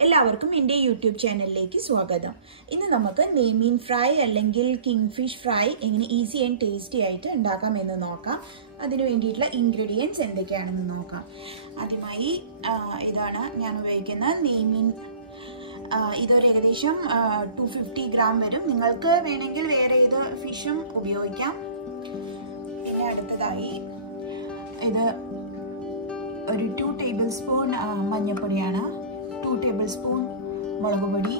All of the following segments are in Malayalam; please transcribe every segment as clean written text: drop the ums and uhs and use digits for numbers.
എല്ലാവർക്കും എൻ്റെ യൂട്യൂബ് ചാനലിലേക്ക് സ്വാഗതം. ഇന്ന് നമുക്ക് നെയ്മീൻ ഫ്രൈ അല്ലെങ്കിൽ കിങ്ഫിഷ് ഫ്രൈ എങ്ങനെ ഈസി ആൻഡ് ടേസ്റ്റി ആയിട്ട് ഉണ്ടാക്കാമെന്ന് നോക്കാം. അതിന് വേണ്ടിയിട്ടുള്ള ഇൻഗ്രീഡിയൻസ് എന്തൊക്കെയാണെന്ന് നോക്കാം. ആദ്യമായി ഇതാണ് ഞാൻ ഉപയോഗിക്കുന്ന നെയ്മീൻ. ഇതൊരു ഏകദേശം 250 ഗ്രാം വരും. നിങ്ങൾക്ക് വേണമെങ്കിൽ വേറെ ഏത് ഫിഷും ഉപയോഗിക്കാം. പിന്നെ അടുത്തതായി ഇത് ഒരു 2 ടേബിൾ സ്പൂൺ മഞ്ഞൾപ്പൊടിയാണ്, 2 ടേബിൾ സ്പൂൺ മുളക് പൊടി,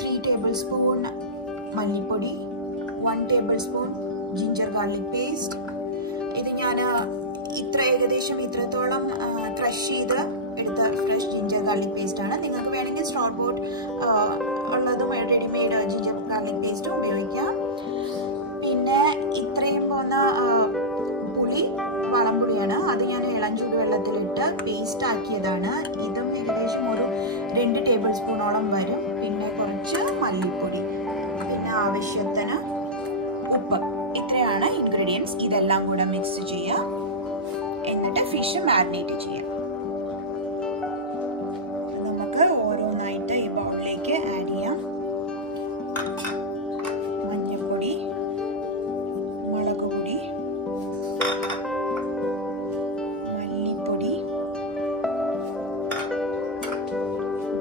3 ടേബിൾ സ്പൂൺ മല്ലിപ്പൊടി, 1 table spoon ginger garlic paste. ഇത് ഞാൻ ഏകദേശം ഇത്രത്തോളം ക്രഷ് ചെയ്ത് എടുത്ത ഫ്രഷ് ജിഞ്ചർ ഗാർലിക് പേസ്റ്റ് ആണ്. നിങ്ങൾക്ക് വേണമെങ്കിൽ സ്റ്റോർ ബോട്ട് ഉള്ളതും റെഡിമെയ്ഡ് ജിഞ്ചർ ഗാർലിക് പേസ്റ്റും ഉപയോഗിക്കാം. പിന്നെ ഇത്രയും പോകുന്ന പുളി വളംപുളിയാണ്. അത് ഞാൻ ഇളം ചൂടുവെള്ളത്തിലിട്ട് പേസ്റ്റ് ആക്കിയതാണ്. ഇതും ഏകദേശം ഒരു 2 ടേബിൾ സ്പൂണോളം വരും. പിന്നെ കുറച്ച് മല്ലിപ്പൊടി, പിന്നെ ആവശ്യത്തിന് ഉപ്പ്. ഇത്രയാണ് ഇൻഗ്രീഡിയൻസ്. ഇതെല്ലാം കൂടെ മിക്സ് ചെയ്യാം. എന്നിട്ട് ഫിഷ് മാരിനേറ്റ് ചെയ്യാം. നമുക്ക് ഓരോന്നായിട്ട് ഈ ബൗളിലേക്ക് ആഡ് ചെയ്യാം. മഞ്ഞൾപ്പൊടി, മുളക് പൊടി,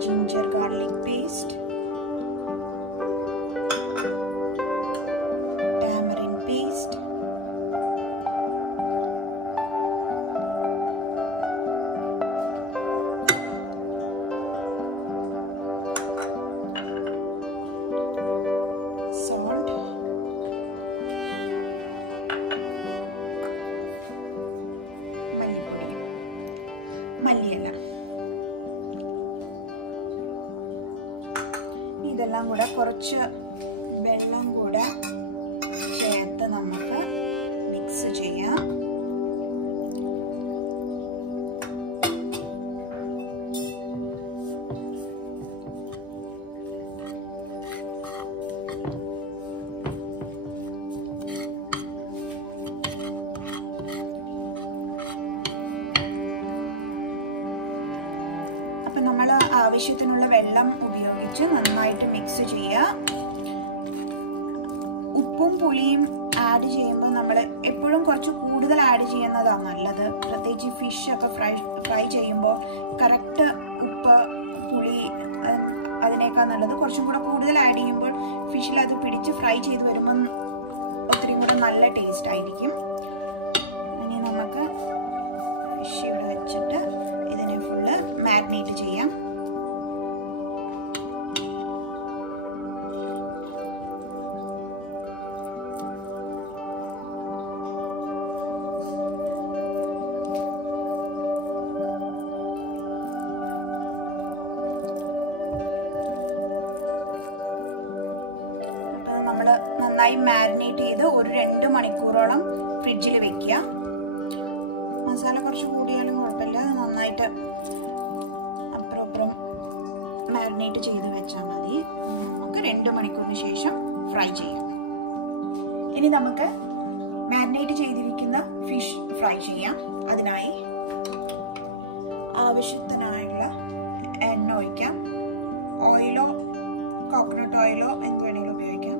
ginger garlic paste, tamarind paste, salt, മല്ലിയില. ഇതെല്ലാം കൂടെ കുറച്ച് വെള്ളം കൂടെ ചേർത്ത് നമുക്ക് മിക്സ് ചെയ്യാം. അപ്പം നമ്മൾ ആവശ്യത്തിനുള്ള വെള്ളം ഉപയോഗിച്ച് നന്നായിട്ട് മിക്സ് ചെയ്യുക. ഉപ്പും പുളിയും ആഡ് ചെയ്യുമ്പോൾ നമ്മൾ എപ്പോഴും കുറച്ച് കൂടുതൽ ആഡ് ചെയ്യുന്നതാണ് നല്ലത്. പ്രത്യേകിച്ച് ഫിഷ് ഒക്കെ ഫ്രൈ ചെയ്യുമ്പോൾ കറക്റ്റ് ഉപ്പ് പുളി അതിനേക്കാൾ നല്ലത് കുറച്ചും കൂടെ കൂടുതൽ ആഡ് ചെയ്യുമ്പോൾ ഫിഷിൽ അത് പിടിച്ച് ഫ്രൈ ചെയ്ത് വരുമ്പോൾ ഒത്തിരിയും കൂടെ നല്ല ടേസ്റ്റ് ആയിരിക്കും. ഇനി നമുക്ക് ഫിഷ് ഇവിടെ വെച്ചിട്ട് ഇതിനെ ഫുള്ള് മാരിനേറ്റ് ചെയ്യാം. നമ്മൾ നന്നായി മാരിനേറ്റ് ചെയ്ത് ഒരു 2 മണിക്കൂറോളം ഫ്രിഡ്ജിൽ വെക്കുക. മസാല കുറച്ച് കൂടിയാലും കുഴപ്പമില്ല. നന്നായിട്ട് അപ്പുറം മാരിനേറ്റ് ചെയ്ത് വെച്ചാൽ മതി. നമുക്ക് 2 മണിക്കൂറിന് ശേഷം ഫ്രൈ ചെയ്യാം. ഇനി നമുക്ക് മാരിനേറ്റ് ചെയ്തിരിക്കുന്ന ഫിഷ് ഫ്രൈ ചെയ്യാം. അതിനായി ആവശ്യത്തിനായുള്ള എണ്ണ ഒഴിക്കാം. ഓയിലോ കോക്കനട്ട് ഓയിലോ എന്ത് വേണമെങ്കിലും ഉപയോഗിക്കാം.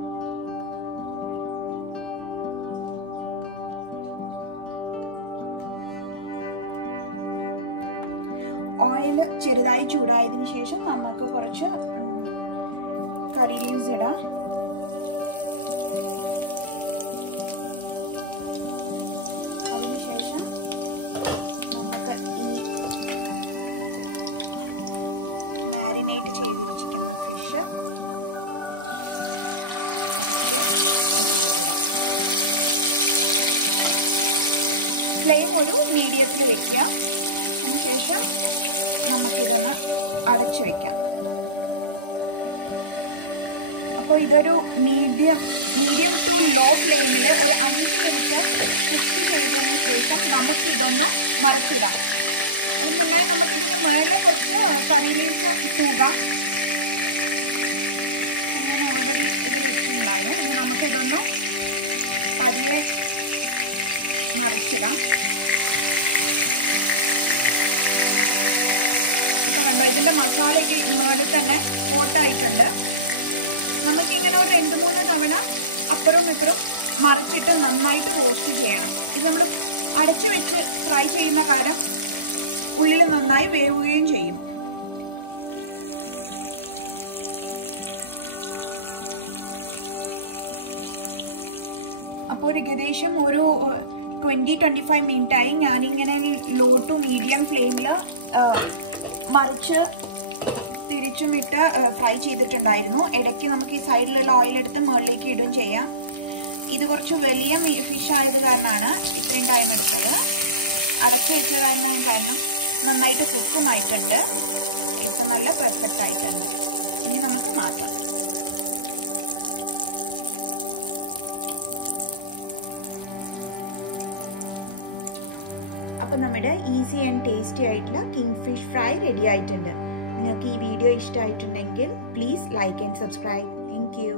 ഓയിൽ ചെറുതായി ചൂടായതിനു ശേഷം നമുക്ക് കുറച്ച് കറി ലീവ്സ് ഇടാം. അതിനുശേഷം നമുക്ക് ഈ മാരിനേറ്റ് ചെയ്ത് വെച്ചിരിക്കുന്ന ഫിഷ് ഫ്ലെയിം ഒരു മീഡിയത്തിൽ വെക്കുക. അതിനുശേഷം നമുക്കിതൊന്ന് അടച്ചു വെക്കാം. അപ്പോൾ ഇതൊരു മീഡിയം ടു ലോ ഫ്ലെയിമിൽ ഒരു 5 മിനിറ്റ് കുക്ക് ചെയ്തതിന് ശേഷം നമുക്കിതൊന്ന് മറിച്ചിടാം. അതിന് നമുക്ക് മേലെ കുറച്ച് കറിയിലേക്ക് തൂകാം. അങ്ങനെ ഓൾറെഡി ഇത് വെച്ചിട്ടുണ്ടായിരുന്നു. ഇനി നമുക്കിതൊന്ന് പതിയെ മറിച്ചിടാം. മസാലയൊക്കെ ഇതുപോലെ തന്നെ കോട്ടായിട്ടുണ്ട്. നമുക്കിങ്ങനെ ഒരു 2-3 തവണ അപ്പുറം ഇപ്പുറം മറിച്ചിട്ട് നന്നായിട്ട് റോസ്റ്റ് ചെയ്യണം. ഇത് നമ്മൾ അടച്ചു വെച്ച് ഫ്രൈ ചെയ്യുന്ന കാരണം ഉള്ളിൽ നന്നായി വേവുകയും ചെയ്യും. അപ്പോൾ ഏകദേശം ഒരു 20-25 മിനിറ്റായി ഞാനിങ്ങനെ ലോ ടു മീഡിയം ഫ്ലെയിമിൽ മറിച്ച് തിരിച്ചും ഇട്ട് ഫ്രൈ ചെയ്തിട്ടുണ്ടായിരുന്നു. ഇടയ്ക്ക് നമുക്ക് ഈ സൈഡിലുള്ള ഓയിൽ എടുത്ത് മുകളിലേക്ക് ഇടുകയും ചെയ്യാം. ഇത് കുറച്ച് വലിയ ഫിഷ് ആയത് കാരണമാണ് ഇത്രയും ടൈം എടുത്തത്. അടച്ചു വെച്ചതായിരുന്നു കാരണം നന്നായിട്ട് കുക്കുമായിട്ടുണ്ട്. ഇത് നല്ല പെർഫെക്റ്റ് ആയിട്ടുണ്ട്. ഇനി നമുക്ക് മാറ്റാം. അപ്പോൾ നമ്മുടെ ഈസി ആൻഡ് ടേസ്റ്റി ആയിട്ടുള്ള കിങ് ഫിഷ് ഫ്രൈ റെഡി ആയിട്ടുണ്ട്. നിങ്ങൾക്ക് ഈ വീഡിയോ ഇഷ്ടമായിട്ടുണ്ടെങ്കിൽ please like and subscribe. Thank you.